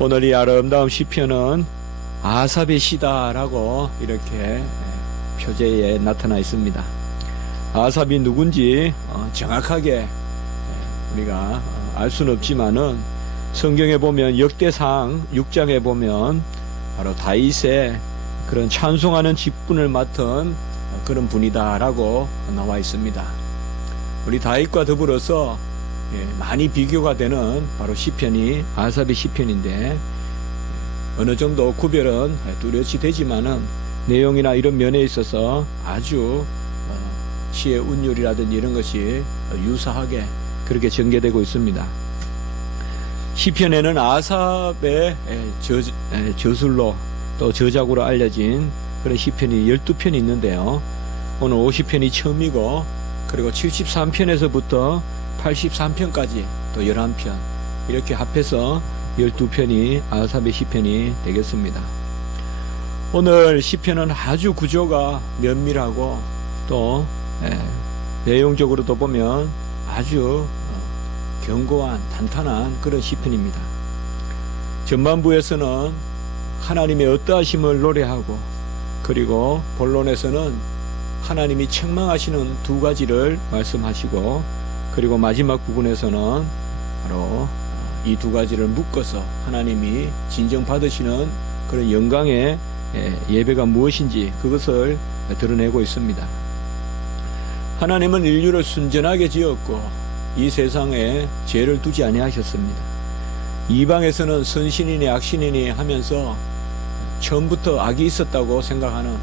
오늘 이 아름다운 시편은 아삽의 시다라고 이렇게 표제에 나타나 있습니다. 아삽이 누군지 정확하게 우리가 알 수는 없지만은 성경에 보면 역대상 6장에 보면 바로 다윗의 그런 찬송하는 직분을 맡은 그런 분이다라고 나와 있습니다. 우리 다윗과 더불어서 많이 비교가 되는 바로 시편이 아삽의 시편인데 어느 정도 구별은 뚜렷이 되지만은 내용이나 이런 면에 있어서 아주 시의 운율이라든지 이런 것이 유사하게 그렇게 전개되고 있습니다. 시편에는 아삽의 저술로 또 저작으로 알려진 그런 시편이 12편이 있는데요. 오늘 50편이 처음이고 그리고 73편에서부터 83편까지 또 11편 이렇게 합해서 12편이 아삽의 시편이 되겠습니다. 오늘 시편은 아주 구조가 면밀하고 또 내용적으로도 보면 아주 견고한 탄탄한 그런 시편입니다. 전반부에서는 하나님의 어떠하심을 노래하고 그리고 본론에서는 하나님이 책망하시는 두 가지를 말씀하시고 그리고 마지막 부분에서는 바로 이 두 가지를 묶어서 하나님이 진정받으시는 그런 영광의 예배가 무엇인지 그것을 드러내고 있습니다. 하나님은 인류를 순전하게 지었고 이 세상에 죄를 두지 아니하셨습니다. 이방에서는 선신이니 악신이니 하면서 처음부터 악이 있었다고 생각하는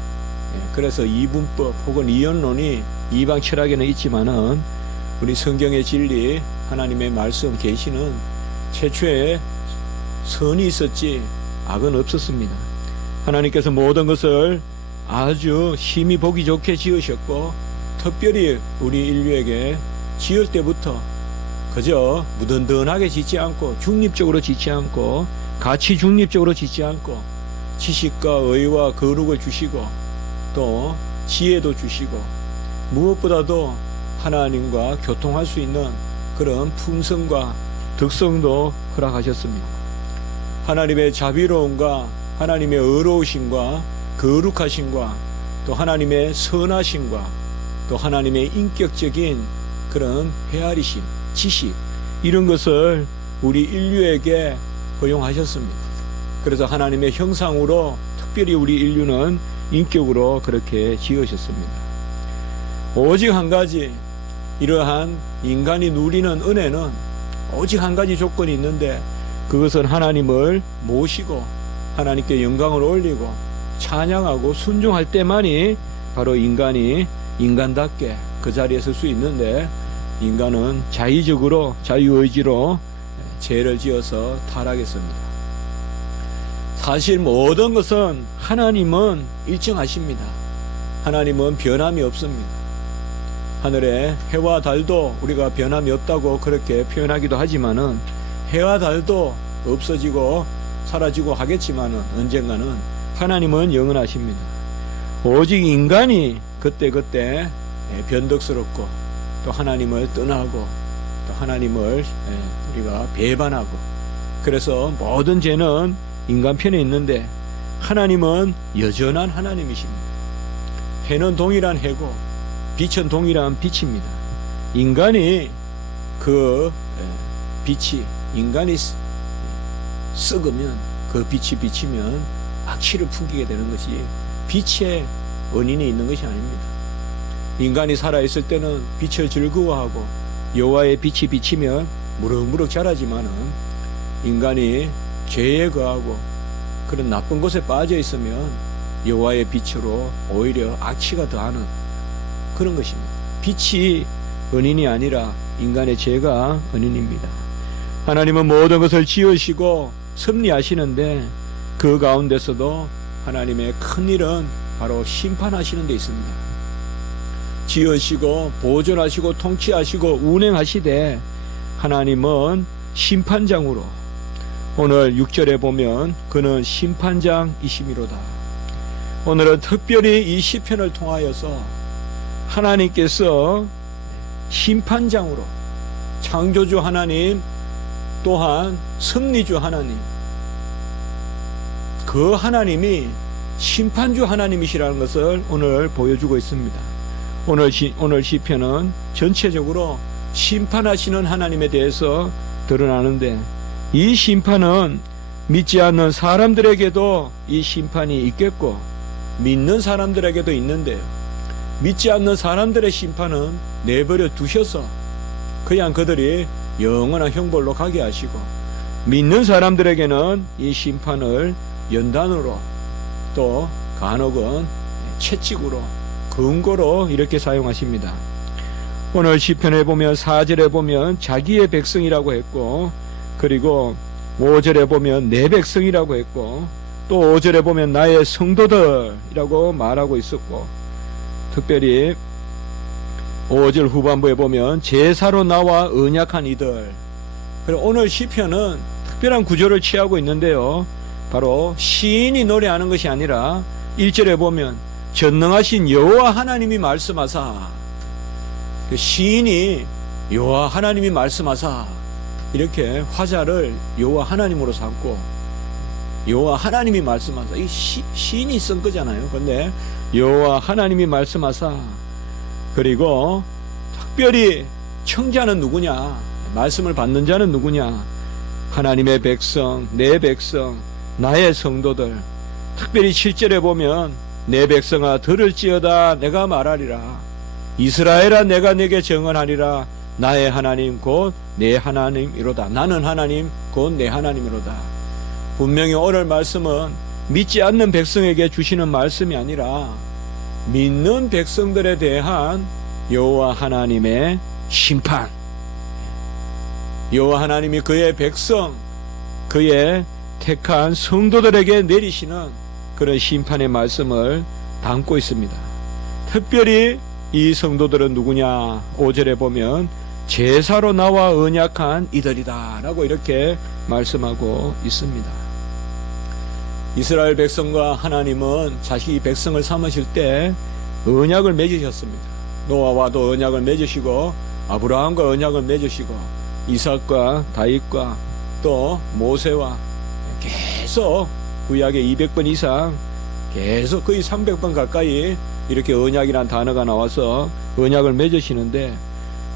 그래서 이분법 혹은 이언론이 이방 철학에는 있지만은 우리 성경의 진리 하나님의 말씀 계시는 최초에 선이 있었지 악은 없었습니다. 하나님께서 모든 것을 아주 심히 보기 좋게 지으셨고 특별히 우리 인류에게 지을 때부터 그저 무던던하게 짓지 않고 중립적으로 짓지 않고 가치 중립적으로 짓지 않고 지식과 의와 거룩을 주시고 또 지혜도 주시고 무엇보다도 하나님과 교통할 수 있는 그런 품성과 덕성도 허락하셨습니다. 하나님의 자비로움과 하나님의 의로우심과 거룩하심과 또 하나님의 선하심과 또 하나님의 인격적인 그런 헤아리심, 지식 이런 것을 우리 인류에게 허용하셨습니다. 그래서 하나님의 형상으로 특별히 우리 인류는 인격으로 그렇게 지으셨습니다. 오직 한 가지 이러한 인간이 누리는 은혜는 오직 한 가지 조건이 있는데 그것은 하나님을 모시고 하나님께 영광을 올리고 찬양하고 순종할 때만이 바로 인간이 인간답게 그 자리에 설 수 있는데 인간은 자의적으로 자유의지로 죄를 지어서 타락했습니다. 사실 모든 것은 하나님은 일정하십니다. 하나님은 변함이 없습니다. 하늘에 해와 달도 우리가 변함이 없다고 그렇게 표현하기도 하지만은 해와 달도 없어지고 사라지고 하겠지만은 언젠가는 하나님은 영원하십니다. 오직 인간이 그때그때 변덕스럽고 또 하나님을 떠나고 또 하나님을 우리가 배반하고 그래서 모든 죄는 인간 편에 있는데 하나님은 여전한 하나님이십니다. 해는 동일한 해고 빛은 동일한 빛입니다. 인간이 그 빛이 인간이 썩으면 그 빛이 비치면 악취를 풍기게 되는 것이 빛의 원인이 있는 것이 아닙니다. 인간이 살아있을 때는 빛을 즐거워하고 여호와의 빛이 비치면 무럭무럭 자라지만은 인간이 죄에 거하고 그런 나쁜 곳에 빠져 있으면 여호와의 빛으로 오히려 악취가 더하는 그런 것입니다. 빛이 원인이 아니라 인간의 죄가 원인입니다. 하나님은 모든 것을 지으시고 섭리하시는데 그 가운데서도 하나님의 큰 일은 바로 심판하시는 데 있습니다. 지으시고 보존하시고 통치하시고 운행하시되 하나님은 심판장으로 오늘 6절에 보면 그는 심판장이시미로다. 오늘은 특별히 이 시편을 통하여서 하나님께서 심판장으로 창조주 하나님 또한 섭리주 하나님 그 하나님이 심판주 하나님이시라는 것을 오늘 보여주고 있습니다. 오늘 시편은 전체적으로 심판하시는 하나님에 대해서 드러나는데, 이 심판은 믿지 않는 사람들에게도 이 심판이 있겠고 믿는 사람들에게도 있는데요, 믿지 않는 사람들의 심판은 내버려 두셔서 그냥 그들이 영원한 형벌로 가게 하시고, 믿는 사람들에게는 이 심판을 연단으로, 또 간혹은 채찍으로, 근거로 이렇게 사용하십니다. 오늘 시편에 보면 4절에 보면 자기의 백성이라고 했고, 그리고 5절에 보면 내 백성이라고 했고, 또 5절에 보면 나의 성도들이라고 말하고 있었고, 특별히 5절 후반부에 보면 제사로 나와 언약한 이들. 그리고 오늘 시편은 특별한 구조를 취하고 있는데요, 바로 시인이 노래하는 것이 아니라 1절에 보면 전능하신 여호와 하나님이 말씀하사, 시인이 여호와 하나님이 말씀하사 이렇게 화자를 여호와 하나님으로 삼고, 여호와 하나님이 말씀하사, 이 시인이 쓴 거잖아요. 근데 여호와 하나님이 말씀하사, 그리고 특별히 청자는 누구냐, 말씀을 받는 자는 누구냐, 하나님의 백성, 내 백성, 나의 성도들. 특별히 7절에 보면 내 백성아 들을지어다 내가 말하리라, 이스라엘아 내가 내게 증언하리라, 나의 하나님 곧 내 하나님이로다. 나는 하나님 곧 내 하나님이로다. 분명히 오늘 말씀은 믿지 않는 백성에게 주시는 말씀이 아니라 믿는 백성들에 대한 여호와 하나님의 심판, 여호와 하나님이 그의 백성, 그의 택한 성도들에게 내리시는 그런 심판의 말씀을 담고 있습니다. 특별히 이 성도들은 누구냐, 5절에 보면 제사로 나와 언약한 이들이다 라고 이렇게 말씀하고 있습니다. 이스라엘 백성과 하나님은 자신이 백성을 삼으실 때 언약을 맺으셨습니다. 노아와도 언약을 맺으시고, 아브라함과 언약을 맺으시고, 이삭과 다윗과 또 모세와 계속 구약에 200번 이상, 계속 거의 300번 가까이 이렇게 언약이라는 단어가 나와서 언약을 맺으시는데,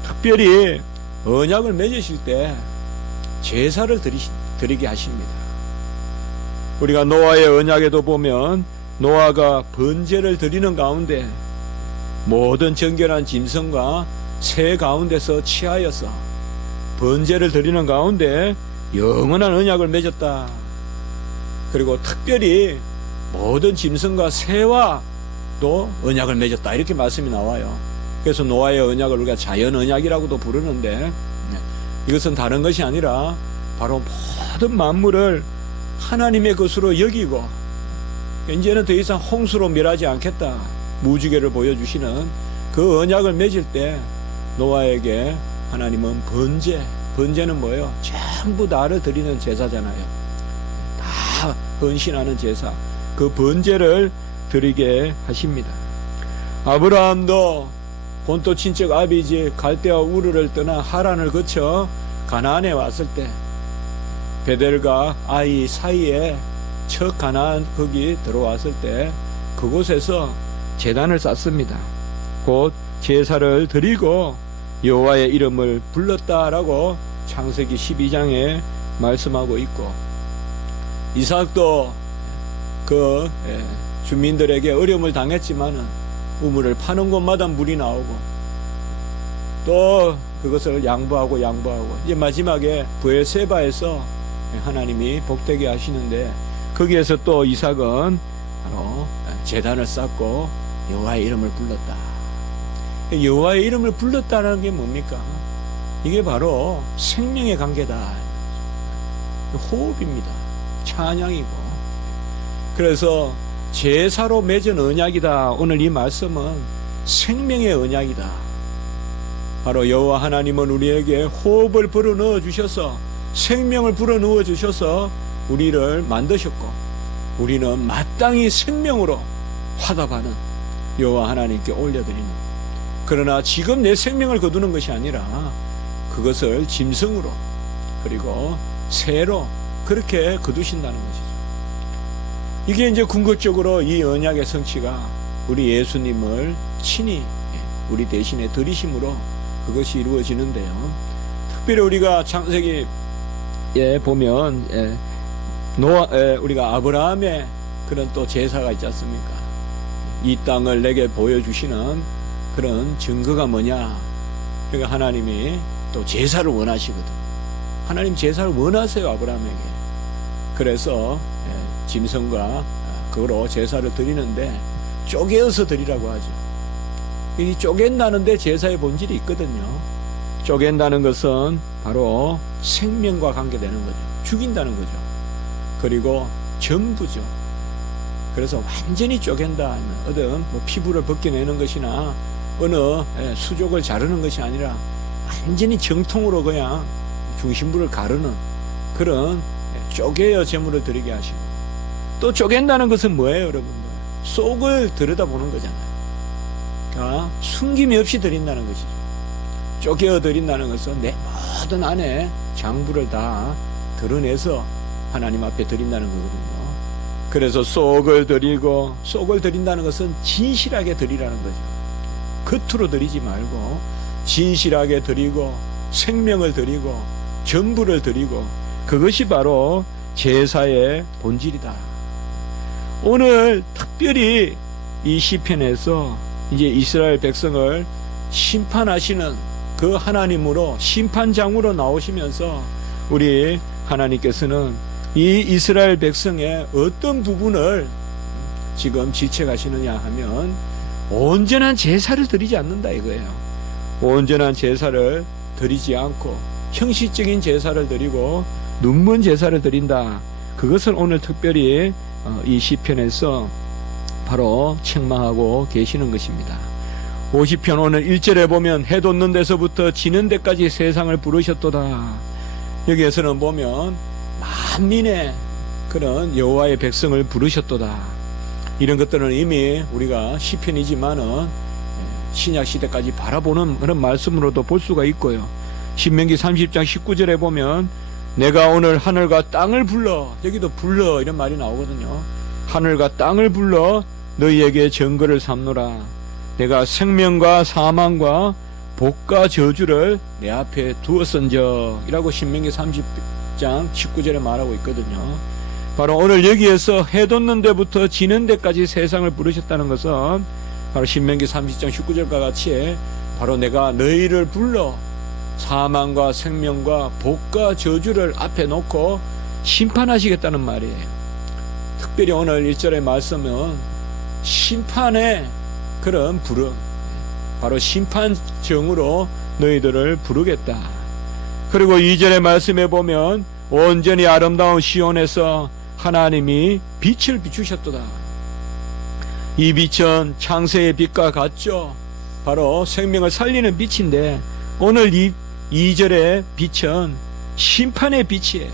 특별히 언약을 맺으실 때 제사를 드리게 하십니다. 우리가 노아의 언약에도 보면 노아가 번제를 드리는 가운데 모든 정결한 짐승과 새 가운데서 취하여서 번제를 드리는 가운데 영원한 언약을 맺었다. 그리고 특별히 모든 짐승과 새와도 언약을 맺었다, 이렇게 말씀이 나와요. 그래서 노아의 언약을 우리가 자연 언약이라고도 부르는데, 이것은 다른 것이 아니라 바로 모든 만물을 하나님의 것으로 여기고 이제는 더 이상 홍수로 멸하지 않겠다, 무지개를 보여주시는 그 언약을 맺을 때 노아에게 하나님은 번제는 뭐예요? 전부 나를 드리는 제사잖아요. 다 헌신하는 제사, 그 번제를 드리게 하십니다. 아브라함도 본토 친척 아비지 갈대아 우르를 떠나 하란을 거쳐 가나안에 왔을 때 베델과 아이 사이에 첫 가나안 거기 들어왔을 때 그곳에서 제단을 쌓습니다. 곧 제사를 드리고 여호와의 이름을 불렀다라고 창세기 12장에 말씀하고 있고, 이삭도 그 주민들에게 어려움을 당했지만은 우물을 파는 곳마다 물이 나오고, 또 그것을 양보하고 이제 마지막에 브엘세바에서 하나님이 복되게 하시는데, 거기에서 또 이삭은 바로 제단을 쌓고 여호와의 이름을 불렀다. 여호와의 이름을 불렀다는 게 뭡니까? 이게 바로 생명의 관계다, 호흡입니다. 찬양이고. 그래서 제사로 맺은 언약이다. 오늘 이 말씀은 생명의 언약이다. 바로 여호와 하나님은 우리에게 호흡을 불어넣어 주셔서, 생명을 불어넣어 주셔서 우리를 만드셨고, 우리는 마땅히 생명으로 화답하는 여호와 하나님께 올려드리는, 그러나 지금 내 생명을 거두는 것이 아니라 그것을 짐승으로 그리고 새로 그렇게 거두신다는 것이죠. 이게 이제 궁극적으로 이 언약의 성취가 우리 예수님을 친히 우리 대신에 들이심으로 그것이 이루어지는데요. 특별히 우리가 창세기에 보면 우리가 아브라함의 그런 또 제사가 있지 않습니까? 이 땅을 내게 보여주시는 그런 증거가 뭐냐? 그러니까 하나님이 또 제사를 원하시거든. 하나님 제사를 원하세요, 아브라함에게. 그래서 짐승과 그거로 제사를 드리는데 쪼개어서 드리라고 하죠. 이 쪼갠다는데 제사의 본질이 있거든요. 쪼갠다는 것은 바로 생명과 관계되는 거죠. 죽인다는 거죠. 그리고 전부죠. 그래서 완전히 쪼갠다 하면 어떤 피부를 벗겨내는 것이나 어느 수족을 자르는 것이 아니라 완전히 정통으로 그냥 중심부를 가르는 그런 쪼개어 제물을 드리게 하시고, 또 쪼갠다는 것은 뭐예요, 여러분들? 속을 들여다보는 거잖아요. 그러니까 숨김이 없이 드린다는 것이죠. 쪼개어 드린다는 것은 내 모든 안에 장부를 다 드러내서 하나님 앞에 드린다는 거거든요. 그래서 속을 드린다는 것은 진실하게 드리라는 거죠. 겉으로 드리지 말고 진실하게 드리고 생명을 드리고 전부를 드리고, 그것이 바로 제사의 본질이다. 오늘 특별히 이 시편에서 이제 이스라엘 백성을 심판하시는 그 하나님으로 심판장으로 나오시면서 우리 하나님께서는 이 이스라엘 백성의 어떤 부분을 지금 지적하시느냐 하면 온전한 제사를 드리지 않는다 이거예요. 온전한 제사를 드리지 않고 형식적인 제사를 드리고 눈먼 제사를 드린다. 그것을 오늘 특별히 이 시편에서 바로 책망하고 계시는 것입니다. 50편 오늘 1절에 보면 해 돋는 데서부터 지는 데까지 세상을 부르셨도다. 여기에서는 보면 만민의 그런 여호와의 백성을 부르셨도다. 이런 것들은 이미 우리가 시편이지만은 신약 시대까지 바라보는 그런 말씀으로도 볼 수가 있고요. 신명기 30장 19절에 보면 내가 오늘 하늘과 땅을 불러, 여기도 불러 이런 말이 나오거든요. 하늘과 땅을 불러 너희에게 증거를 삼노라. 내가 생명과 사망과 복과 저주를 내 앞에 두었은저, 이라고 신명기 30장 19절에 말하고 있거든요. 바로 오늘 여기에서 해 돋는 데부터 지는 데까지 세상을 부르셨다는 것은 바로 신명기 30장 19절과 같이 바로 내가 너희를 불러 사망과 생명과 복과 저주를 앞에 놓고 심판하시겠다는 말이에요. 특별히 오늘 1절의 말씀은 심판의 그런 부름, 바로 심판정으로 너희들을 부르겠다. 그리고 2절의 말씀에 보면 온전히 아름다운 시온에서 하나님이 빛을 비추셨도다. 이 빛은 창세의 빛과 같죠. 바로 생명을 살리는 빛인데 오늘 이 2절의 빛은 심판의 빛이에요.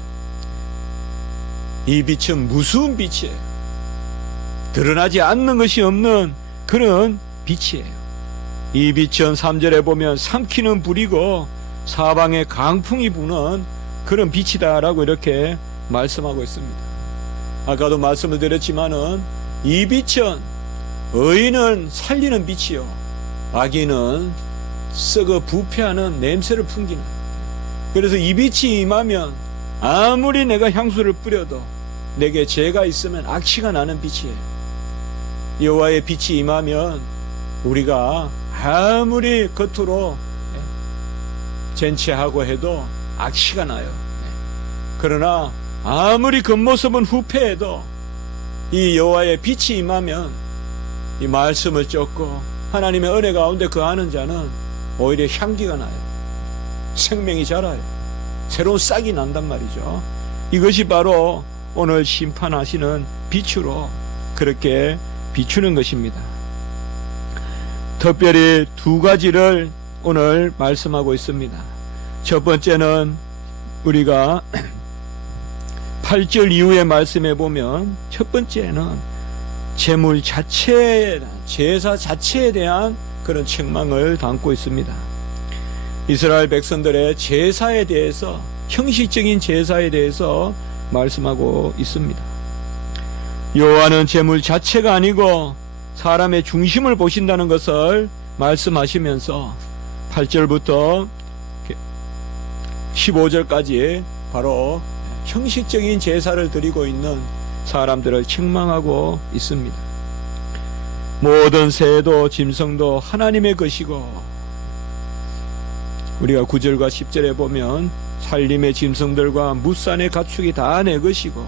이 빛은 무서운 빛이에요. 드러나지 않는 것이 없는 그런 빛이에요. 이 빛은 3절에 보면 삼키는 불이고 사방에 강풍이 부는 그런 빛이다라고 이렇게 말씀하고 있습니다. 아까도 말씀을 드렸지만은 이 빛은 의인은 살리는 빛이요, 악인은 썩어 부패하는 냄새를 풍기는. 그래서 이 빛이 임하면 아무리 내가 향수를 뿌려도 내게 죄가 있으면 악취가 나는 빛이에요. 여호와의 빛이 임하면 우리가 아무리 겉으로 젠체하고 해도 악취가 나요. 그러나 아무리 겉모습은 후패해도 이 여호와의 빛이 임하면 이 말씀을 쫓고 하나님의 은혜 가운데 거하는 자는 오히려 향기가 나요. 생명이 자라요. 새로운 싹이 난단 말이죠. 이것이 바로 오늘 심판하시는 빛으로 그렇게 비추는 것입니다. 특별히 두 가지를 오늘 말씀하고 있습니다. 첫 번째는 우리가 8절 이후의 말씀에 보면 첫 번째는 제물 자체, 제사 자체에 대한 그런 책망을 담고 있습니다. 이스라엘 백성들의 제사에 대해서, 형식적인 제사에 대해서 말씀하고 있습니다. 여호와는 재물 자체가 아니고 사람의 중심을 보신다는 것을 말씀하시면서 8절부터 15절까지 바로 형식적인 제사를 드리고 있는 사람들을 책망하고 있습니다. 모든 새도 짐승도 하나님의 것이고, 우리가 9절과 10절에 보면 살림의 짐승들과 무산의 가축이 다 내 것이고,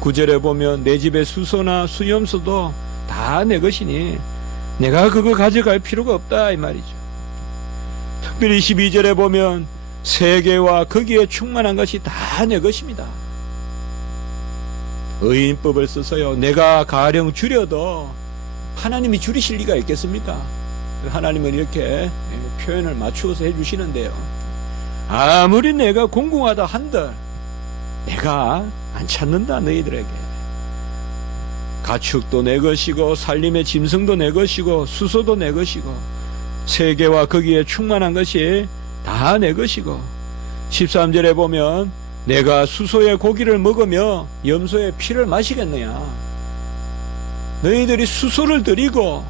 9절에 보면 내 집의 수소나 수염소도 다 내 것이니 내가 그거 가져갈 필요가 없다 이 말이죠. 특별히 12절에 보면 세계와 거기에 충만한 것이 다 내 것입니다. 의인법을 써서요, 내가 가령 줄여도 하나님이 줄이실 리가 있겠습니까? 하나님은 이렇게 표현을 맞추어서 해주시는데요, 아무리 내가 공공하다 한들 내가 안 찾는다. 너희들에게 가축도 내 것이고 살림의 짐승도 내 것이고 수소도 내 것이고 세계와 거기에 충만한 것이 다 내 것이고, 13절에 보면 내가 수소의 고기를 먹으며 염소의 피를 마시겠느냐. 너희들이 수소를 드리고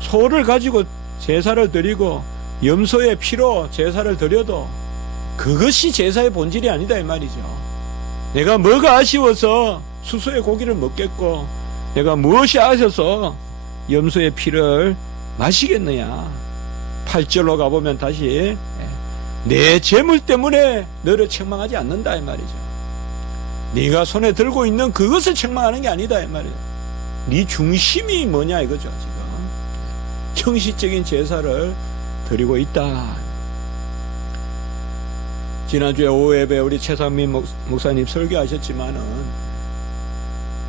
소를 가지고 제사를 드리고 염소의 피로 제사를 드려도 그것이 제사의 본질이 아니다 이 말이죠. 내가 뭐가 아쉬워서 수소의 고기를 먹겠고 내가 무엇이 아쉬워서 염소의 피를 마시겠느냐. 8절로 가보면 다시 내 재물 때문에 너를 책망하지 않는다 이 말이죠. 네가 손에 들고 있는 그것을 책망하는 게 아니다 이 말이에요. 네 중심이 뭐냐 이거죠. 지금 형식적인 제사를 드리고 있다. 지난주에 오후예배 우리 최상민 목사님 설교하셨지만은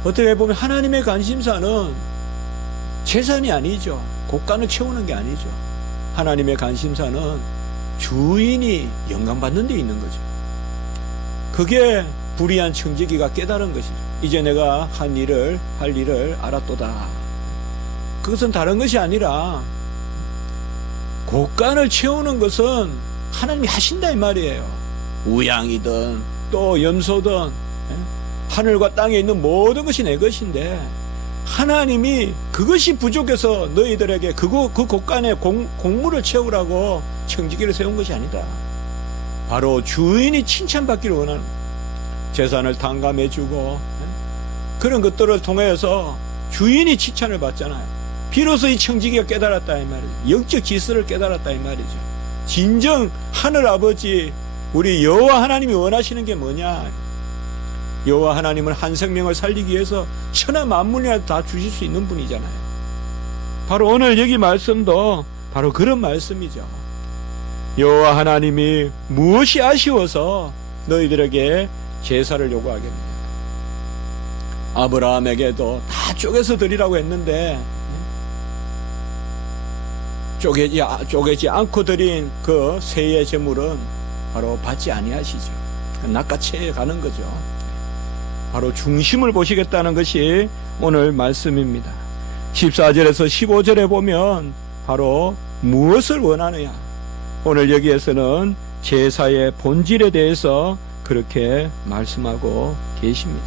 어떻게 보면 하나님의 관심사는 재산이 아니죠. 고가는 채우는 게 아니죠. 하나님의 관심사는 주인이 영광받는 데 있는 거죠. 그게 불의한 청지기가 깨달은 것이죠. 이제 내가 할 일을 알았도다. 그것은 다른 것이 아니라 곳간을 채우는 것은 하나님이 하신다 이 말이에요. 우양이든 또 염소든 하늘과 땅에 있는 모든 것이 내 것인데, 하나님이 그것이 부족해서 너희들에게 그 곳간에 공물을 채우라고 청지기를 세운 것이 아니다. 바로 주인이 칭찬받기를 원하는 재산을 탕감해주고 그런 것들을 통해서 주인이 칭찬을 받잖아요. 비로소 이 청지기가 깨달았다 이 말이죠. 영적 지스를 깨달았다 이 말이죠. 진정 하늘 아버지 우리 여호와 하나님이 원하시는 게 뭐냐. 여호와 하나님은 한 생명을 살리기 위해서 천하 만물이나 다 주실 수 있는 분이잖아요. 바로 오늘 여기 말씀도 바로 그런 말씀이죠. 여호와 하나님이 무엇이 아쉬워서 너희들에게 제사를 요구하겠느냐. 아브라함에게도 다 쪼개서 드리라고 했는데 쪼개지 않고 드린 그 새의 제물은 바로 받지 아니하시죠. 낚아채 가는 거죠. 바로 중심을 보시겠다는 것이 오늘 말씀입니다. 14절에서 15절에 보면 바로 무엇을 원하느냐. 오늘 여기에서는 제사의 본질에 대해서 그렇게 말씀하고 계십니다.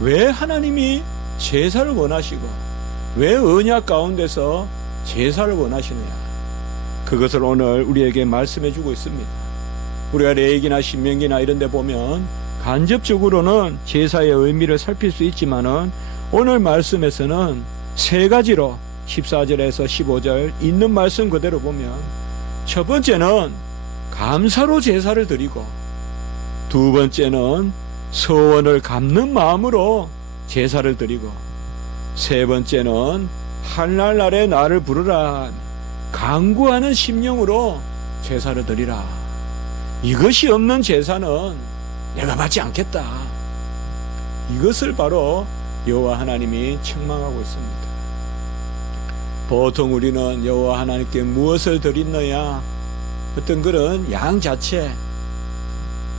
왜 하나님이 제사를 원하시고 왜 언약 가운데서 제사를 원하시느냐. 그것을 오늘 우리에게 말씀해 주고 있습니다. 우리가 레위기나 신명기나 이런 데 보면 간접적으로는 제사의 의미를 살필 수 있지만은 오늘 말씀에서는 세 가지로 14절에서 15절 있는 말씀 그대로 보면, 첫 번째는 감사로 제사를 드리고, 두 번째는 서원을 갚는 마음으로 제사를 드리고, 세 번째는 할날날에 나를 부르라 간구하는 심령으로 제사를 드리라. 이것이 없는 제사는 내가 받지 않겠다. 이것을 바로 여호와 하나님이 책망하고 있습니다. 보통 우리는 여호와 하나님께 무엇을 드리느냐, 어떤 그런 양 자체,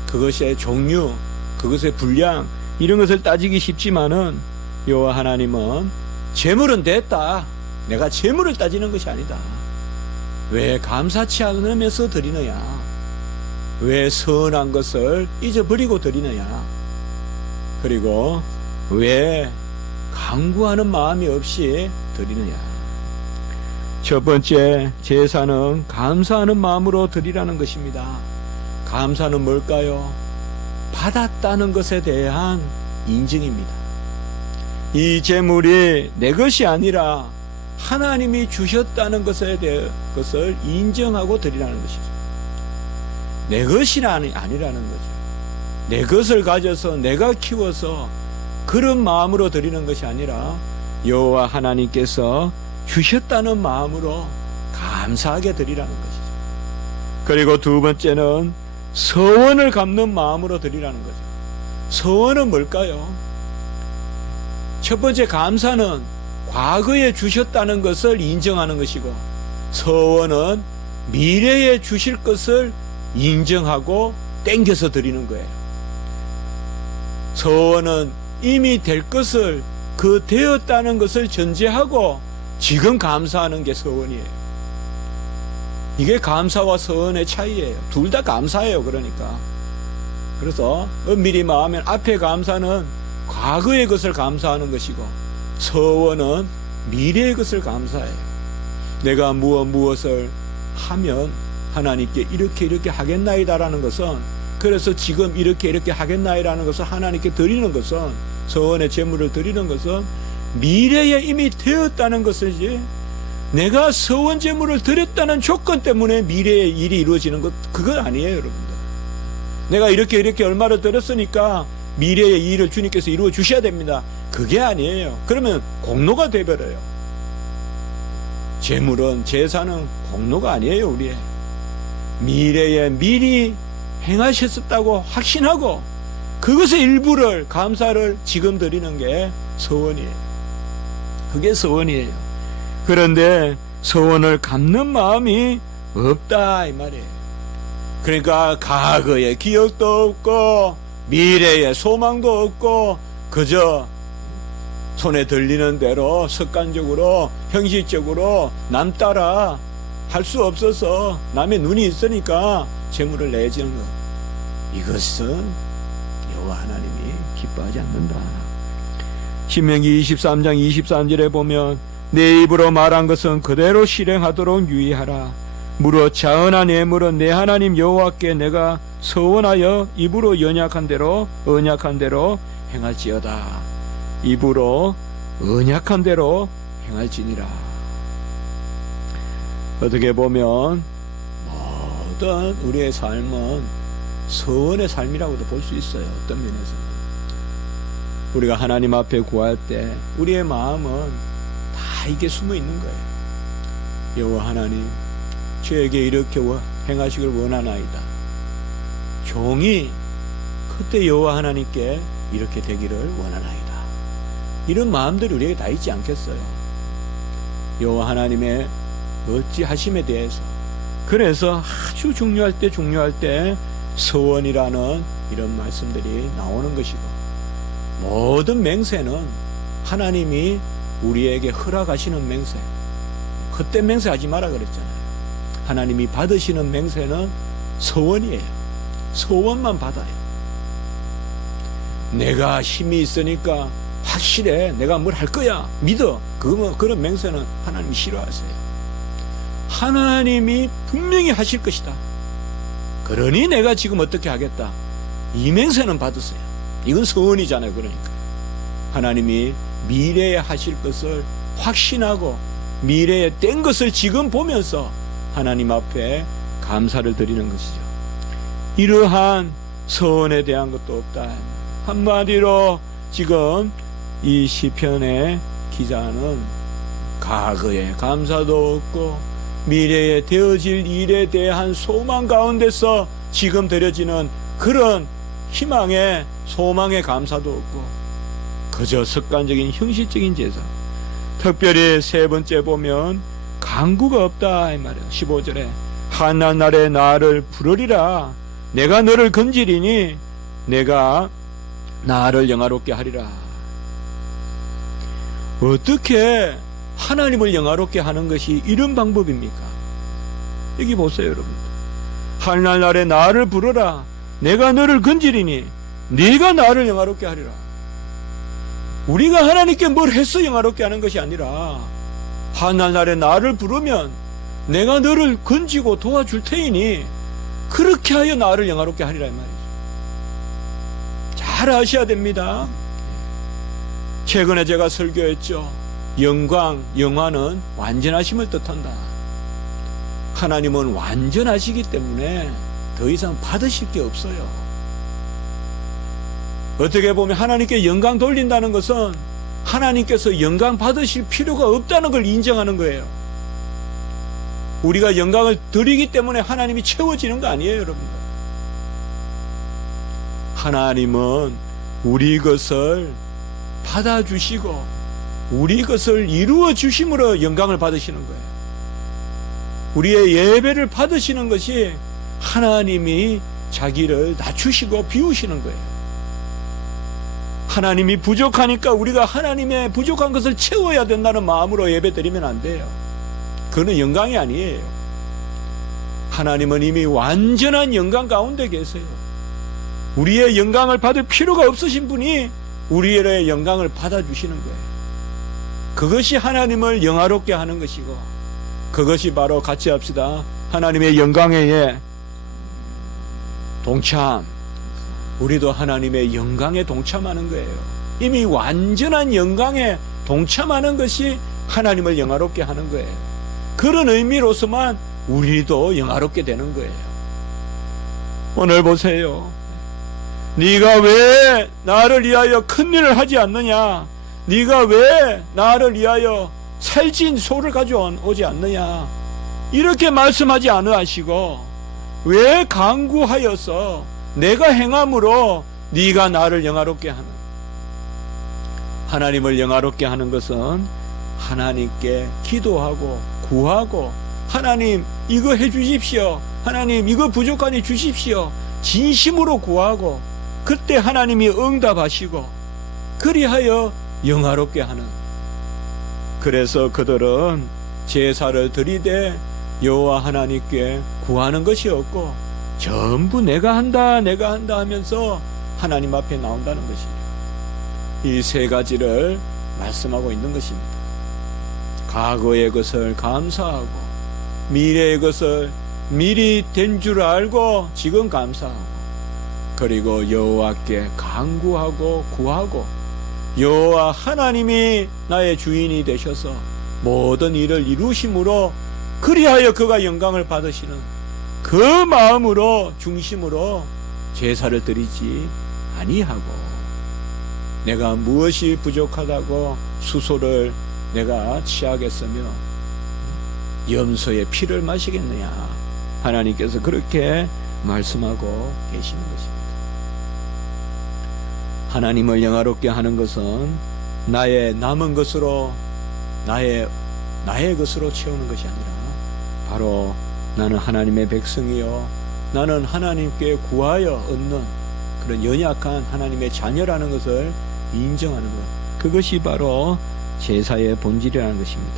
그것의 종류, 그것의 분량 이런 것을 따지기 쉽지만은 여호와 하나님은 재물은 됐다. 내가 재물을 따지는 것이 아니다. 왜 감사치 않으면서 드리느냐? 왜 선한 것을 잊어버리고 드리느냐? 그리고 왜 간구하는 마음이 없이 드리느냐. 첫 번째 제사는 감사하는 마음으로 드리라는 것입니다. 감사는 뭘까요? 받았다는 것에 대한 인증입니다. 이 제물이 내 것이 아니라 하나님이 주셨다는 것에 대해 것을 인정하고 드리라는 것이죠. 내 것이 아니라는 거죠. 내 것을 가져서 내가 키워서 그런 마음으로 드리는 것이 아니라 여호와 하나님께서 주셨다는 마음으로 감사하게 드리라는 것이죠. 그리고 두 번째는 서원을 갚는 마음으로 드리라는 거죠. 서원은 뭘까요? 첫 번째 감사는 과거에 주셨다는 것을 인정하는 것이고, 서원은 미래에 주실 것을 인정하고 땡겨서 드리는 거예요. 서원은 이미 될 것을 그 되었다는 것을 전제하고 지금 감사하는 게 서원이에요. 이게 감사와 서원의 차이예요. 둘 다 감사해요. 그러니까. 그래서 엄밀히 말하면 앞에 감사는 과거의 것을 감사하는 것이고, 서원은 미래의 것을 감사해요. 내가 무엇을 하면 하나님께 이렇게 하겠나이다라는 것은, 그래서 지금 이렇게 하겠나이라는 것을 하나님께 드리는 것은, 서원의 제물을 드리는 것은 미래에 이미 되었다는 것이지, 내가 서원 제물을 드렸다는 조건 때문에 미래의 일이 이루어지는 것, 그건 아니에요, 여러분들. 내가 이렇게 얼마를 드렸으니까 미래의 일을 주님께서 이루어 주셔야 됩니다. 그게 아니에요. 그러면 공로가 되버려요. 제물은, 제사는 공로가 아니에요, 우리의. 미래에 미리 행하셨다고 확신하고 그것의 일부를, 감사를 지금 드리는 게 서원이에요. 그게 서원이에요. 그런데 서원을 갚는 마음이 없다, 이 말이에요. 그러니까 과거의 기억도 없고 미래의 소망도 없고 그저 손에 들리는 대로 습관적으로 형식적으로 남 따라 할 수 없어서 남의 눈이 있으니까 재물을 내지는 것, 이것은 여호와 하나님이 기뻐하지 않는다. 신명기 23장 23절에 보면 내 입으로 말한 것은 그대로 실행하도록 유의하라. 무릇 자언한 예물은 내 하나님 여호와께 내가 서원하여 입으로 언약한 대로 행할지어다. 입으로 언약한 대로 행할지니라. 어떻게 보면 모든 우리의 삶은 서원의 삶이라고도 볼 수 있어요. 어떤 면에서는 우리가 하나님 앞에 구할 때 우리의 마음은 다 이게 숨어 있는 거예요. 여호와 하나님, 저에게 이렇게 행하시길 원하나이다. 종이 그때 여호와 하나님께 이렇게 되기를 원하나이다. 이런 마음들이 우리에게 다 있지 않겠어요? 여호와 하나님의 어찌하심에 대해서. 그래서 아주 중요할 때 서원이라는 이런 말씀들이 나오는 것이고, 모든 맹세는 하나님이 우리에게 허락하시는 맹세, 그때 맹세하지 마라 그랬잖아요. 하나님이 받으시는 맹세는 서원이에요. 서원만 받아요. 내가 힘이 있으니까 확실해, 내가 뭘 할 거야, 믿어, 그런 맹세는 하나님이 싫어하세요. 하나님이 분명히 하실 것이다, 그러니 내가 지금 어떻게 하겠다, 이 맹세는 받으세요. 이건 서원이잖아요. 그러니까 하나님이 미래에 하실 것을 확신하고 미래에 된 것을 지금 보면서 하나님 앞에 감사를 드리는 것이죠. 이러한 서원에 대한 것도 없다. 한마디로 지금 이 시편의 기자는 과거에 감사도 없고 미래에 되어질 일에 대한 소망 가운데서 지금 드려지는 그런 희망의, 소망의 감사도 없고 그저 습관적인 형식적인 제사. 특별히 세 번째 보면 간구가 없다 이 말이에요. 15절에 한날날에 나를 부르리라. 내가 너를 건지리니 내가 나를 영화롭게 하리라. 어떻게 하나님을 영화롭게 하는 것이 이런 방법입니까? 여기 보세요, 여러분. 한날날에 나를 부르라. 내가 너를 건지리니 네가 나를 영화롭게 하리라. 우리가 하나님께 뭘 해서 영화롭게 하는 것이 아니라 하늘날에 나를 부르면 내가 너를 건지고 도와줄 테이니 그렇게 하여 나를 영화롭게 하리라 이 말이죠. 잘 아셔야 됩니다. 최근에 제가 설교했죠. 영광, 영화는 완전하심을 뜻한다. 하나님은 완전하시기 때문에 더 이상 받으실 게 없어요. 어떻게 보면 하나님께 영광 돌린다는 것은 하나님께서 영광 받으실 필요가 없다는 걸 인정하는 거예요. 우리가 영광을 드리기 때문에 하나님이 채워지는 거 아니에요, 여러분들. 하나님은 우리 것을 받아주시고 우리 것을 이루어 주심으로 영광을 받으시는 거예요. 우리의 예배를 받으시는 것이 하나님이 자기를 낮추시고 비우시는 거예요. 하나님이 부족하니까 우리가 하나님의 부족한 것을 채워야 된다는 마음으로 예배 드리면 안 돼요. 그거는 영광이 아니에요. 하나님은 이미 완전한 영광 가운데 계세요. 우리의 영광을 받을 필요가 없으신 분이 우리의 영광을 받아주시는 거예요. 그것이 하나님을 영화롭게 하는 것이고, 그것이 바로 같이 합시다. 하나님의 영광에 동참. 우리도 하나님의 영광에 동참하는 거예요. 이미 완전한 영광에 동참하는 것이 하나님을 영화롭게 하는 거예요. 그런 의미로서만 우리도 영화롭게 되는 거예요. 오늘 보세요. 네가 왜 나를 위하여 큰 일을 하지 않느냐? 네가 왜 나를 위하여 살찐 소를 가져오지 않느냐? 이렇게 말씀하지 않으시고 왜 간구하여서 내가 행함으로 네가 나를 영화롭게 하는, 하나님을 영화롭게 하는 것은 하나님께 기도하고 구하고, 하나님 이거 해 주십시오, 하나님 이거 부족하니 주십시오, 진심으로 구하고 그때 하나님이 응답하시고 그리하여 영화롭게 하는. 그래서 그들은 제사를 드리되 여호와 하나님께 구하는 것이 없고 전부 내가 한다 하면서 하나님 앞에 나온다는 것이에요. 이 세 가지를 말씀하고 있는 것입니다. 과거의 것을 감사하고, 미래의 것을 미리 된 줄 알고 지금 감사하고, 그리고 여호와께 간구하고 구하고, 여호와 하나님이 나의 주인이 되셔서 모든 일을 이루심으로 그리하여 그가 영광을 받으시는 그 마음으로, 중심으로 제사를 드리지 아니하고, 내가 무엇이 부족하다고 수소를 내가 취하겠으며 염소의 피를 마시겠느냐? 하나님께서 그렇게 말씀하고 계시는 것입니다. 하나님을 영화롭게 하는 것은 나의 남은 것으로, 나의 것으로 채우는 것이 아니라 바로 나는 하나님의 백성이요, 나는 하나님께 구하여 얻는 그런 연약한 하나님의 자녀라는 것을 인정하는 것, 그것이 바로 제사의 본질이라는 것입니다.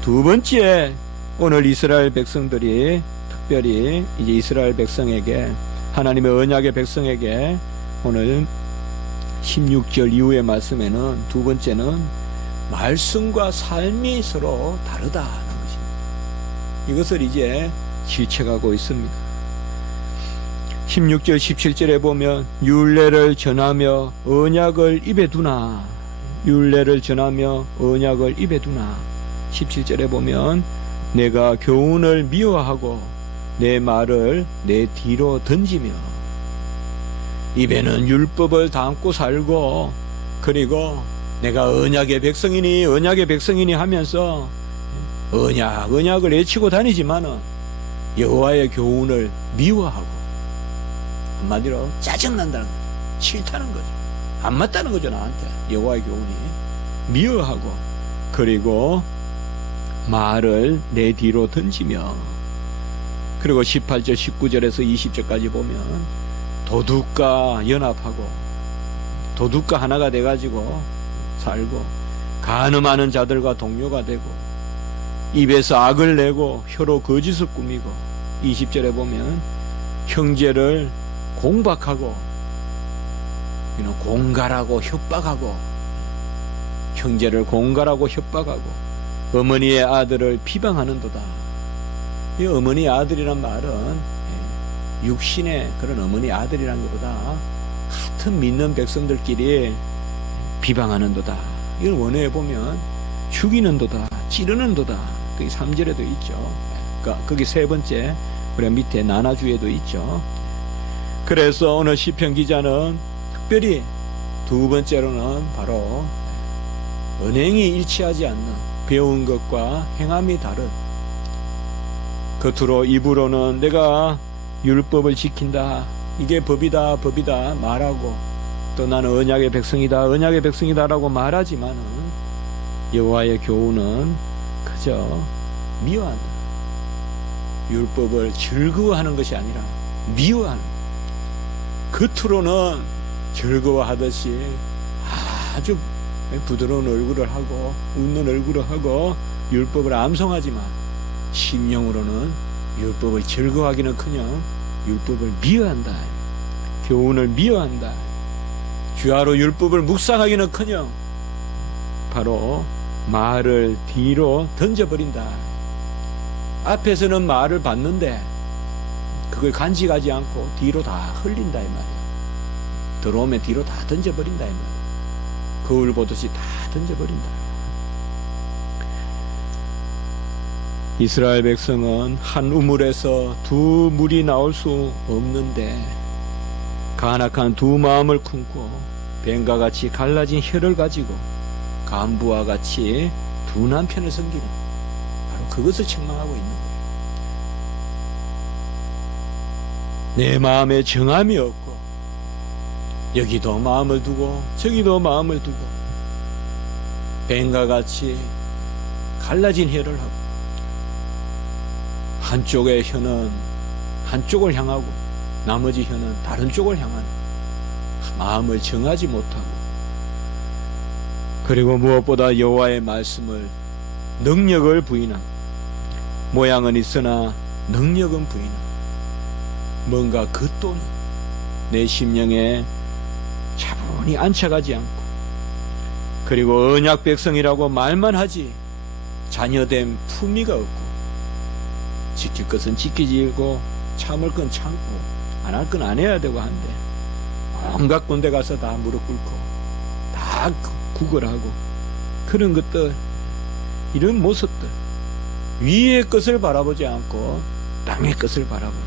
두 번째, 오늘 이스라엘 백성들이, 특별히 이제 이스라엘 백성에게, 하나님의 언약의 백성에게 오늘 16절 이후의 말씀에는 두 번째는 말씀과 삶이 서로 다르다. 이것을 이제 실체하고 있습니다. 16절 17절에 보면 율례를 전하며 언약을 입에 두나, 율례를 전하며 언약을 입에 두나. 17절에 보면 내가 교훈을 미워하고 내 말을 내 뒤로 던지며, 입에는 율법을 담고 살고, 그리고 내가 언약의 백성이니 하면서 언약을 외치고 다니지만은 여호와의 교훈을 미워하고, 한마디로 짜증난다는 거죠. 싫다는 거죠. 안 맞다는 거죠. 나한테 여호와의 교훈이 미워하고, 그리고 말을 내 뒤로 던지며, 그리고 18절 19절에서 20절까지 보면 도둑과 연합하고 도둑과 하나가 돼가지고 살고, 간음하는 자들과 동료가 되고, 입에서 악을 내고 혀로 거짓을 꾸미고, 20절에 보면 형제를 공박하고 공갈하고 협박하고 형제를 공갈하고 협박하고 어머니의 아들을 비방하는도다. 이 어머니 아들이란 말은 육신의 그런 어머니 아들이란 것보다 같은 믿는 백성들끼리 비방하는도다. 이걸 원어에 보면 죽이는도다, 찌르는도다. 그게 3절에도 있죠. 그러니까 거기 세 번째 우리 밑에 나나주에도 있죠. 그래서 오늘 시편 기자는 특별히 두 번째로는 바로 언행이 일치하지 않는 배운 것과 행함이 다른 겉으로 입으로는 내가 율법을 지킨다, 이게 법이다 법이다 말하고 또 나는 언약의 백성이다 언약의 백성이다라고 말하지만은 여호와의 교훈은 그저 미워한다. 율법을 즐거워하는 것이 아니라 미워하는, 겉으로는 즐거워하듯이 아주 부드러운 얼굴을 하고 웃는 얼굴을 하고 율법을 암송하지만 심령으로는 율법을 즐거워하기는커녕 율법을 미워한다. 교훈을 미워한다. 주야로 율법을 묵상하기는커녕 바로 말을 뒤로 던져버린다. 앞에서는 말을 받는데 그걸 간직하지 않고 뒤로 다 흘린다 이 말이야. 들어오면 뒤로 다 던져버린다 이 말이야. 거울 보듯이 다 던져버린다. 이스라엘 백성은 한 우물에서 두 물이 나올 수 없는데 간악한 두 마음을 품고 뱀과 같이 갈라진 혀를 가지고 간부와 같이 두 남편을 섬기는, 바로 그것을 책망하고 있는 거예요. 내 마음에 정함이 없고 여기도 마음을 두고 저기도 마음을 두고 뱀과 같이 갈라진 혀를 하고 한쪽의 혀는 한쪽을 향하고 나머지 혀는 다른 쪽을 향하는, 마음을 정하지 못하고, 그리고 무엇보다 여호와의 말씀을 능력을 부인하고, 모양은 있으나 능력은 부인하고, 뭔가 겉도는 내 심령에 차분히 안착하지 않고, 그리고 언약 백성이라고 말만 하지 자녀됨 품위가 없고, 지킬 것은 지키지고 참을 건 참고 안 할 건 안 해야 되고 한데 온갖 군데 가서 다 무릎 꿇고 다 구걸하고 그런 것들, 이런 모습들, 위의 것을 바라보지 않고 땅의 것을 바라보는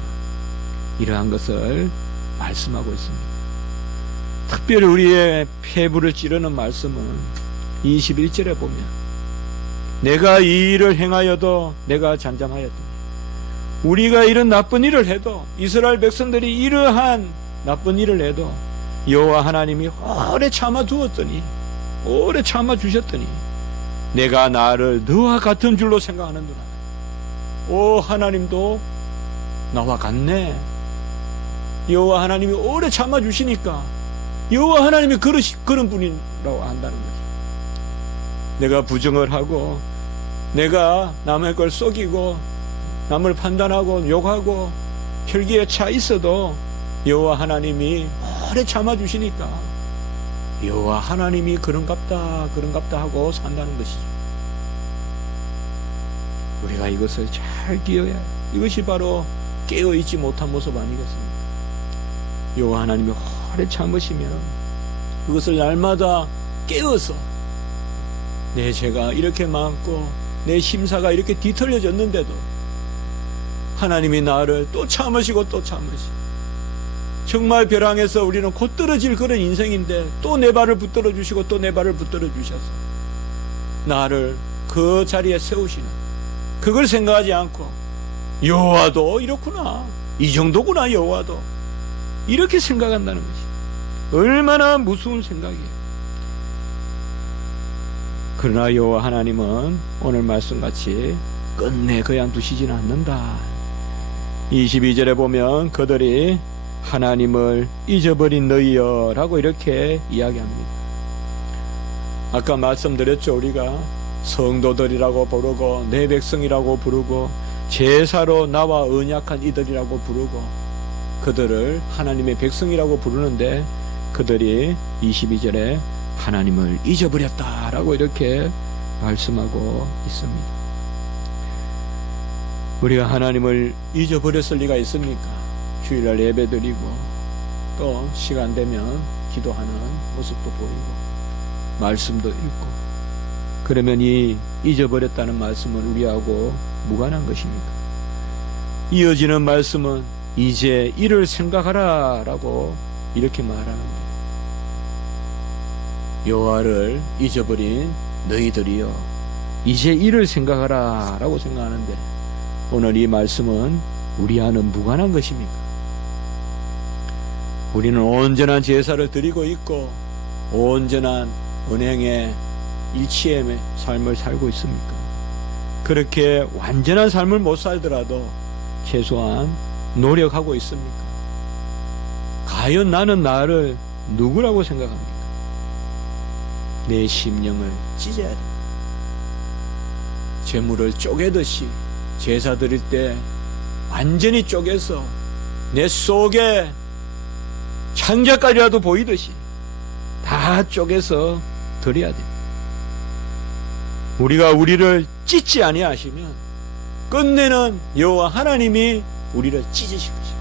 이러한 것을 말씀하고 있습니다. 특별히 우리의 폐부를 찌르는 말씀은 21절에 보면 내가 이 일을 행하여도 내가 잠잠하였다. 우리가 이런 나쁜 일을 해도, 이스라엘 백성들이 이러한 나쁜 일을 해도 여호와 하나님이 오래 참아 두었더니, 오래 참아 주셨더니 내가 나를 너와 같은 줄로 생각하는구나. 오, 하나님도 나와 같네. 여호와 하나님이 오래 참아 주시니까 여호와 하나님이 그런 분이라고 한다는 거죠. 내가 부정을 하고 내가 남의 걸 속이고 남을 판단하고 욕하고 혈기에 차 있어도 여호와 하나님이 오래 참아 주시니까 여호와 하나님이 그런갑다 하고 산다는 것이죠. 우리가 이것을 잘 기어야 해요. 이것이 바로 깨어있지 못한 모습 아니겠습니까? 여호와 하나님이 오래 참으시면 그것을 날마다 깨어서 내 죄가 이렇게 많고 내 심사가 이렇게 뒤틀려졌는데도 하나님이 나를 또 참으시고 또 참으시고, 정말 벼랑에서 우리는 곧 떨어질 그런 인생인데 또 내 발을 붙들어 주시고 또 내 발을 붙들어 주셔서 나를 그 자리에 세우시는, 그걸 생각하지 않고 여호와도 이렇구나, 이 정도구나, 여호와도 이렇게 생각한다는 것이 얼마나 무서운 생각이에요. 그러나 여호와 하나님은 오늘 말씀같이 끝내 그양두시지는 않는다. 22절에 보면 그들이 하나님을 잊어버린 너희여 라고 이렇게 이야기합니다. 아까 말씀드렸죠. 우리가 성도들이라고 부르고 내 백성이라고 부르고 제사로 나와 언약한 이들이라고 부르고 그들을 하나님의 백성이라고 부르는데 그들이 22절에 하나님을 잊어버렸다라고 이렇게 말씀하고 있습니다. 우리가 하나님을 잊어버렸을 리가 있습니까? 주일날 예배드리고 또 시간 되면 기도하는 모습도 보이고 말씀도 읽고, 그러면 이 잊어버렸다는 말씀은 우리하고 무관한 것입니까? 이어지는 말씀은 이제 이를 생각하라 라고 이렇게 말하는데, 여호와를 잊어버린 너희들이여 이제 이를 생각하라 라고 생각하는데, 오늘 이 말씀은 우리와는 무관한 것입니까? 우리는 온전한 제사를 드리고 있고 온전한 은행의 일치의 삶을 살고 있습니까? 그렇게 완전한 삶을 못 살더라도 최소한 노력하고 있습니까? 과연 나는 나를 누구라고 생각합니까? 내 심령을 찢어야 됩니다. 재물을 쪼개듯이 제사 드릴 때 완전히 쪼개서 내 속에 창자까지라도 보이듯이 다 쪼개서 드려야 됩니다. 우리가 우리를 찢지 아니하시면 끝내는 여호와 하나님이 우리를 찢으실 것입니다.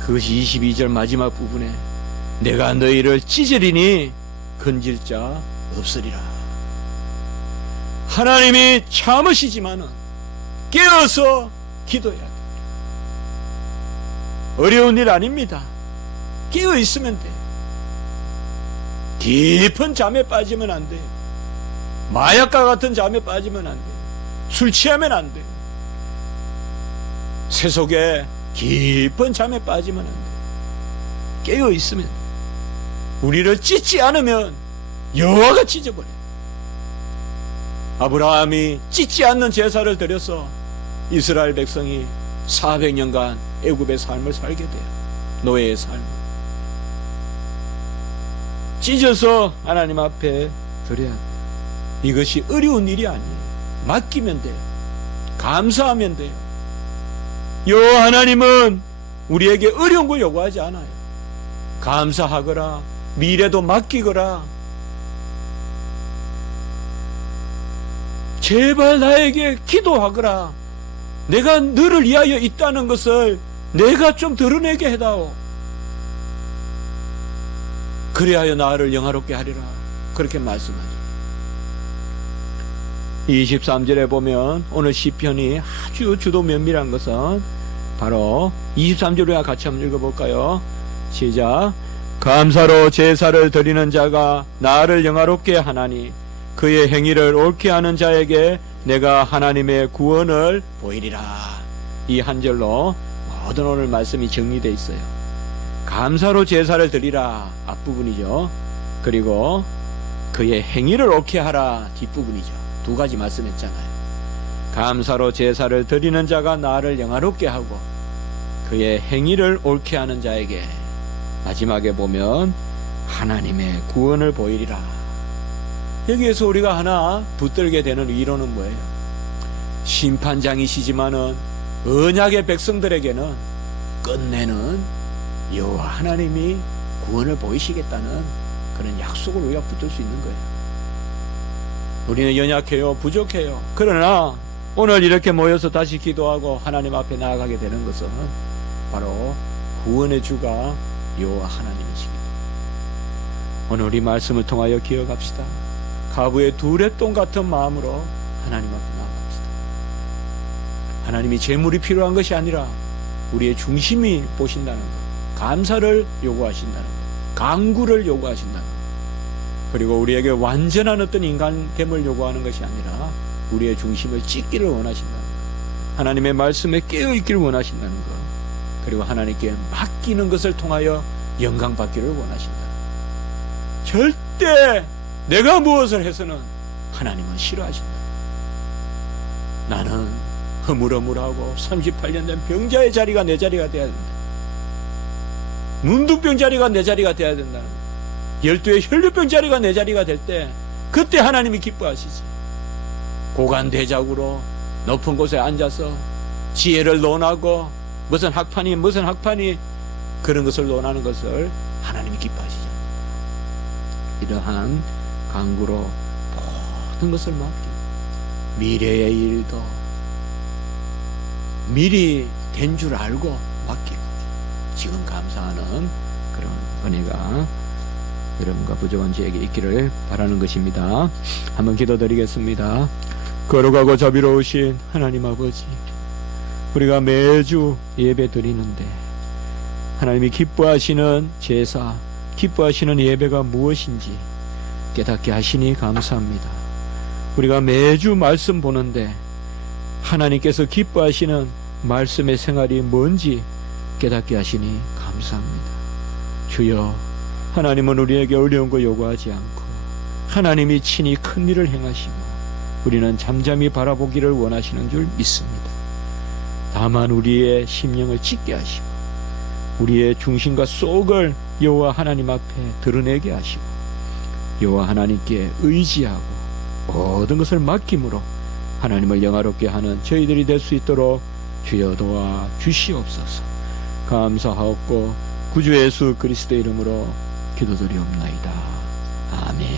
그것이 22절 마지막 부분에 내가 너희를 찢으리니 건질 자 없으리라. 하나님이 참으시지만은 깨어서 기도해야 됩니다. 어려운 일 아닙니다. 깨어 있으면 돼요. 깊은 잠에 빠지면 안 돼요. 마약과 같은 잠에 빠지면 안 돼요. 술 취하면 안 돼요. 세속에 깊은 잠에 빠지면 안 돼요. 깨어 있으면 돼요. 우리를 찢지 않으면 여호와가 찢어버려요. 아브라함이 찢지 않는 제사를 드려서 이스라엘 백성이 400년간 애굽의 삶을 살게 돼요. 노예의 삶을 찢어서 하나님 앞에 드려야 돼요. 이것이 어려운 일이 아니에요. 맡기면 돼요. 감사하면 돼요. 여호와 하나님은 우리에게 어려운 걸 요구하지 않아요. 감사하거라, 미래도 맡기거라, 제발 나에게 기도하거라, 내가 너를 위하여 있다는 것을 내가 좀 드러내게 해다오. 그리하여 나를 영화롭게 하리라. 그렇게 말씀하죠. 23절에 보면 오늘 시편이 아주 주도 면밀한 것은 바로 23절에 같이 한번 읽어볼까요? 시작. 감사로 제사를 드리는 자가 나를 영화롭게 하나니 그의 행위를 옳게 하는 자에게 내가 하나님의 구원을 보이리라. 이 한 절로 모든 오늘 말씀이 정리되어 있어요. 감사로 제사를 드리라 앞부분이죠. 그리고 그의 행위를 옳게 하라 뒷부분이죠. 두 가지 말씀했잖아요. 감사로 제사를 드리는 자가 나를 영화롭게 하고 그의 행위를 옳게 하는 자에게 마지막에 보면 하나님의 구원을 보이리라. 여기에서 우리가 하나 붙들게 되는 이론은 뭐예요? 심판장이시지만은 언약의 백성들에게는 끝내는 여호와 하나님이 구원을 보이시겠다는 그런 약속을 우리가 붙들 수 있는 거예요. 우리는 연약해요, 부족해요. 그러나 오늘 이렇게 모여서 다시 기도하고 하나님 앞에 나아가게 되는 것은 바로 구원의 주가 여호와 하나님이십니다. 오늘 이 말씀을 통하여 기억합시다. 가부의 두레똥 같은 마음으로 하나님 앞에 나아갑시다. 하나님이 재물이 필요한 것이 아니라 우리의 중심이 보신다는 것, 감사를 요구하신다는 것, 강구를 요구하신다는 것, 그리고 우리에게 완전한 어떤 인간됨을 요구하는 것이 아니라 우리의 중심을 찢기를 원하신다는 것, 하나님의 말씀에 깨어있기를 원하신다는 것, 그리고 하나님께 맡기는 것을 통하여 영광 받기를 원하신다. 절대 내가 무엇을 해서는 하나님은 싫어하신다. 나는 허물허물하고 38년 된 병자의 자리가 내 자리가 되어야 된다. 문둥병 자리가 내 자리가 되어야 된다는 거예요. 12의 혈류병 자리가 내 자리가 될 때 그때 하나님이 기뻐하시지. 고관대작으로 높은 곳에 앉아서 지혜를 논하고 무슨 학판이 그런 것을 논하는 것을 하나님이 기뻐하시지 않는다. 이러한 간구로 모든 것을 맡기고 미래의 일도 미리 된 줄 알고 맡기고 지금 감사하는 그런 은혜가 여러분과 부족한 저에게 있기를 바라는 것입니다. 한번 기도드리겠습니다. 거룩하고 자비로우신 하나님 아버지, 우리가 매주 예배 드리는데 하나님이 기뻐하시는 제사, 기뻐하시는 예배가 무엇인지 깨닫게 하시니 감사합니다. 우리가 매주 말씀 보는데 하나님께서 기뻐하시는 말씀의 생활이 뭔지 깨닫게 하시니 감사합니다. 주여, 하나님은 우리에게 어려운 거 요구하지 않고 하나님이 친히 큰 일을 행하시고 우리는 잠잠히 바라보기를 원하시는 줄 믿습니다. 다만 우리의 심령을 찢게 하시고 우리의 중심과 속을 여호와 하나님 앞에 드러내게 하시고 여호와 하나님께 의지하고 모든 것을 맡김으로 하나님을 영화롭게 하는 저희들이 될 수 있도록 주여 도와 주시옵소서. 감사하옵고 구주 예수 그리스도의 이름으로 기도드리옵나이다. 아멘.